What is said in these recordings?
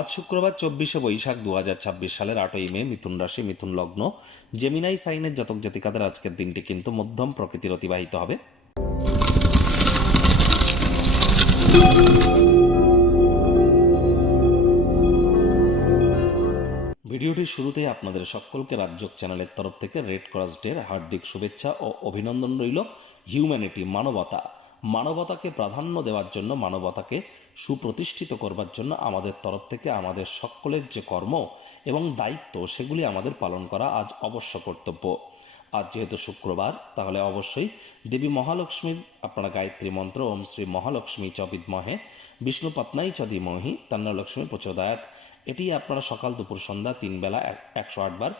আজ শুক্রবার 24শে বৈশাখ 2026 সালের 8ই মে, মিথুন রাশি, মিথুন লগ্ন, জেমিনাই সাইনের জাতক জাতিকাদের আজকের দিনটি কিন্তু মধ্যম প্রকৃতির অতিবাহিত হবে। ভিডিওটির শুরুতেই আপনাদের সকলকে রাজযোগ চ্যানেলের তরফ থেকে রেড ক্রস ডের হার্দিক শুভেচ্ছা ও অভিনন্দন রইল। হিউম্যানিটি, মানবতাকে প্রাধান্য দেওয়ার জন্য, মানবতাকে সুপ্রতিষ্ঠিত করবার জন্য আমাদের তরফ থেকে আমাদের সকলের যে কর্ম এবং দায়িত্ব সেগুলি আমাদের পালন করা আজ অবশ্য কর্তব্য। আজ যেহেতু শুক্রবার, তাহলে অবশ্যই দেবী মহালক্ষ্মীর আপনারা গায়ত্রী মন্ত্র ওম শ্রী মহালক্ষ্মী চ বিদ্মহে বিষ্ণু পত্নাই চ ধীমহি তন্নো লক্ষ্মী প্রচোদয়াৎ, এটি আপনারা সকাল দুপুর সন্ধ্যা 3 বেলা 108 বার,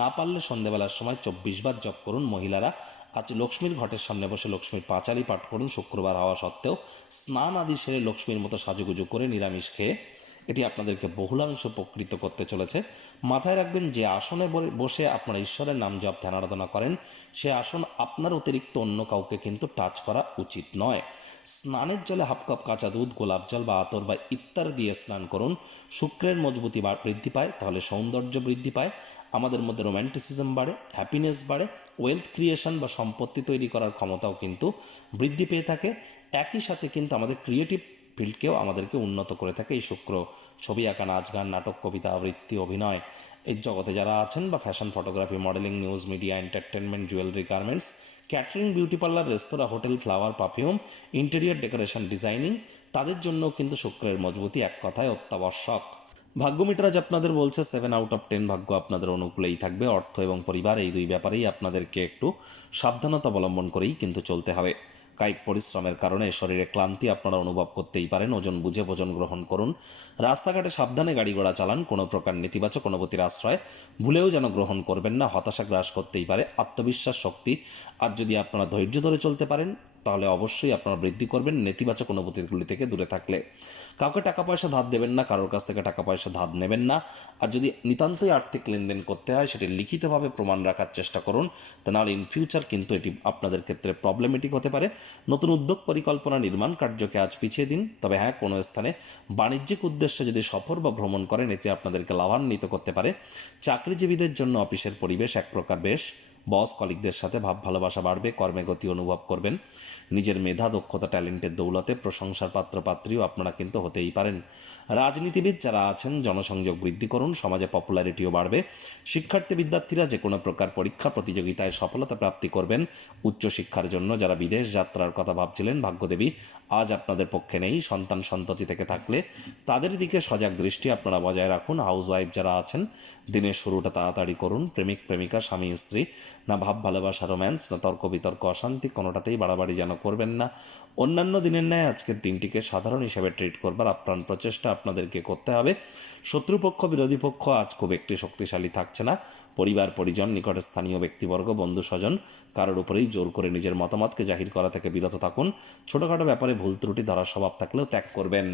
না পারলে সন্ধ্যাবেলার সময় 24 বার জপ করুন। মহিলারা আজ লক্ষ্মীর ঘটের সামনে বসে লক্ষ্মীর পাঁচালি পাঠ করুন। শুক্রবার হওয়া সত্ত্বেও স্নান আদি সেরে লক্ষ্মীর মতো সাজুগুজু করে নিরামিষ খেয়ে এটি আপনাদেরকে বহুলাংশ উপকৃত করতে চলেছে। মাথায় রাখবেন, যে আসনে বসে আপনারা ঈশ্বরের নাম জপ ধ্যান আরাধনা করেন, সে আসন আপনার অতিরিক্ত অন্য কাউকে কিন্তু টাচ করা উচিত নয়। স্নানের জলে হাফ কাপ কাঁচা দুধ, গোলাপ জল বা আতর বা ইত্যাদি দিয়ে স্নান করুন। শুক্রের মজবুতি বৃদ্ধি পায়, তাহলে সৌন্দর্য বৃদ্ধি পায়, আমাদের মধ্যে রোম্যান্টিসিজম বাড়ে, হ্যাপিনেস বাড়ে, ওয়েলথ ক্রিয়েশন বা সম্পত্তি তৈরি করার ক্ষমতাও কিন্তু বৃদ্ধি পেয়ে থাকে। একই সাথে কিন্তু আমাদের ক্রিয়েটিভ ফিল্ডকেও আমাদেরকে উন্নত করে থাকে এই শুক্র। ছবি আঁকা, নাচ গান, নাটক, কবিতা আবৃত্তি, অভিনয়, এই জগতে যারা আছেন, বা fashion, photography, modelling, news media, entertainment, jewellery, garments, catering, beauty parlour, restaurant, hotel, flower, perfume, interior decoration, designing, তাদের জন্য কিন্তু শুক্রের মজবুতি এক কথায় অত্যাবশ্যক। ভাগ্য মিটার আজ আপনাদের বলছে 7 আউট অফ 10 ভাগ্য আপনাদের অনুকূলেই থাকবে। অর্থ এবং পরিবার, এই দুই ব্যাপারেই আপনাদেরকে একটু সাবধানতা অবলম্বন করেই কিন্তু চলতে হবে। কায়িক পরিশ্রমের কারণে শরীরে ক্লান্তি আপনারা অনুভব করতেই পারেন। ওজন বুঝে ভোজন গ্রহণ করুন। রাস্তাঘাটে সাবধানে গাড়ি ঘোড়া চালান। কোনো প্রকার নেতিবাচক অনুভূতির আশ্রয় ভুলেও যেন গ্রহণ করবেন না। হতাশা গ্রাস করতেই পারে। আত্মবিশ্বাস শক্তি আজ যদি আপনারা ধৈর্য ধরে চলতে পারেন, তাহলে অবশ্যই আপনারা বৃদ্ধি করবেন নেতিবাচক অনুভূতিগুলি থেকে দূরে থাকলে। কাউকে টাকা পয়সা ধার দেবেন না, কারোর কাছ থেকে টাকা পয়সা ধার নেবেন না। আর যদি নিতান্তই আর্থিক লেনদেন করতে হয়, সেটি লিখিতভাবে প্রমাণ রাখার চেষ্টা করুন, তা নাহলে ইন ফিউচার কিন্তু এটি আপনাদের ক্ষেত্রে প্রবলেমেটিক হতে পারে। নতুন উদ্যোগ পরিকল্পনা, নির্মাণ কার্যকে আজ পিছিয়ে দিন। তবে হ্যাঁ, কোনো স্থানে বাণিজ্যিক উদ্দেশ্যে যদি সফর বা ভ্রমণ করেন, এটি আপনাদেরকে লাভান্বিত করতে পারে। চাকরিজীবীদের জন্য অফিসের পরিবেশ এক প্রকার বেশ। বস কলিগদের সাথে ভাব ভালোবাসা বাড়বে, কর্মে গতি অনুভব করবেন। নিজের মেধা, দক্ষতা, ট্যালেন্টের দৌলতে প্রশংসার পাত্রপাত্রীও আপনারা কিন্তু হতেই পারেন। রাজনীতিবিদ যারা আছেন, জনসংযোগ বৃদ্ধি করুন, সমাজে পপুলারিটিও বাড়বে। শিক্ষার্থী বিদ্যার্থীরা যে কোনো প্রকার পরীক্ষা প্রতিযোগিতায় সফলতা প্রাপ্তি করবেন। উচ্চশিক্ষার জন্য যারা বিদেশ যাত্রার কথা ভাবছিলেন, ভাগ্যদেবী আজ আপনাদের পক্ষে নেই। সন্তান সন্ততি থেকে থাকলে তাদের দিকে সজাগ দৃষ্টি আপনারা বজায় রাখুন। হাউসওয়াইফ যারা আছেন, দিনের শুরুটা তাড়াতাড়ি করুন। প্রেমিক প্রেমিকা, স্বামী স্ত্রী, না ভাব ভালোবাসা, রোম্যান্স, না তর্ক বিতর্ক, অশান্তি, কোনোটাতেই বাড়াবাড়ি যেন করবেন না। অন্যান্য দিনের ন্যায় আজকের দিনটিকে সাধারণ হিসেবে ট্রিট করবার আপ্রাণ প্রচেষ্টা আপনাদেরকে করতে হবে। শত্রুপক্ষ, বিরোধী পক্ষ আজ খুব একটি শক্তিশালী থাকছে না। পরিবার পরিজন, নিকটে স্থানীয় ব্যক্তিবর্গ, বন্ধু স্বজন, কারোর উপরেই জোর করে নিজের মতামতকে জাহির করা থেকে বিরত থাকুন। ছোটোখাটো ব্যাপারে ভুল ত্রুটি ধরার স্বভাব থাকলেও ত্যাগ করবেন।